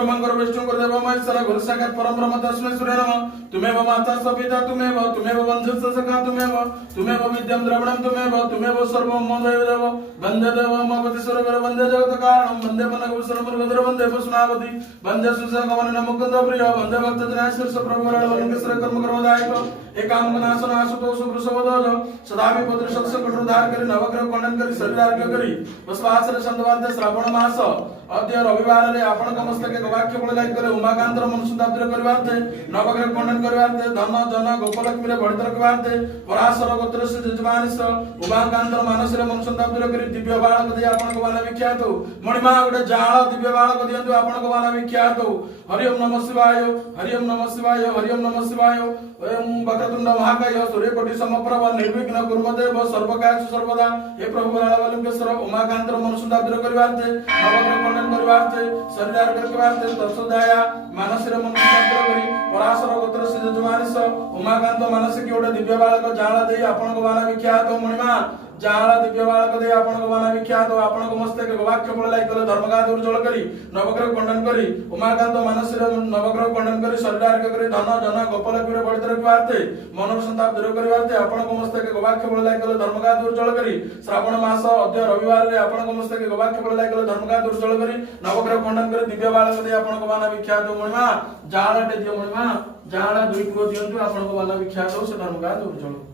ब्रह्मंकर विष्णु गुरुदेव महेश्वर गुरु साक्षात् परम ब्रह्म तस्मै सूर्य नमः। तुमेव माता स पिता तुमेव वंशस्य सखा तुमेव विद्यं द्रविणं तुमेव सर्वं मम देव वन्दे देव मम पतिस्वरूप वन्दे जगत कारणं वन्दे मनगुसरमृगधर वन्दे पुष्णावती वन्दे सुसगमन मुकुंद प्रिय वन्दे भक्तजनाश्वर प्रभु वरवलिंगेश्वर कर्म कर्मदायक एकांगनाशन आशुतोष वृषभध्वज सदा पुत्र सत्संग उद्धार करी नवग्रह खंडन करी शरीर आरोग्य करी वसवासर चंद्रवाद्य श्रावण मास अद्य रविवार रे आपण मस्तके गवाक्ष बोलाई करे उमाकांतर मनुष्यदाब्र करवाते नवग्रह खंडन करवाते धन जन गोपलक्ष्मी रे बढ़ित रखवाते पराशर गोत्र से जजमानिस उमाकांतर मानस रे मनुष्यदाब्र करी दिव्य बालक दे आपण को वाला विख्यात मणिमा गोटे जाळ दिव्य बालक दियंतु आपण को वाला विख्यात हरि ओम नमः शिवाय हरि ओम नमः शिवाय हरि ओम नमः शिवाय ओम वक्रतुंड महाकाय सूर्यकोटि समप्रभ निर्विघ्न कुर्मदेव सर्वकार्येषु सर्वदा हे प्रभु वरवलिंगेश्वर उमाकांतर मनुष्यदाब्र करवाते नवग्रह खंडन करवाते शरीर आरोग्य करवाते तत्सदाया मानसिक मनुष्यदाब्र करी पराशर गोत्र से जजमानिस उमाकांत मानसिक गोटे दिव्य बालक जाळ देई आपण को वाला विख्यात मणिमा जाळ दिव्य बालक दे आपण को वाला विख्यात आपण को मस्तके गवाक्ष बोलाई कले धर्मगाद उज्जवल करी नवग्रह खंडन करी उमाकांत मानसिक नवग्रह खंडन करी शरीर आरोग्य करी धन जन गोपलक्ष्मी रे बढ़ित रखवाते मनोर संताप दूर करवाते आपण को मस्तके गवाक्ष बोलाई कले धर्मगाद उज्जवल करी श्रावण मास अद्य रविवार रे आपण को मस्तके गवाक्ष बोलाई कले धर्मगाद उज्जवल करी नवग्रह खंडन करी दिव्य बालक दे आपण को वाला विख्यात मणिमा जाळटे दियो मणिमा जाळ दुई पुओ दियंतु आपण को वाला विख्यात से धर्मगाद उज्जवल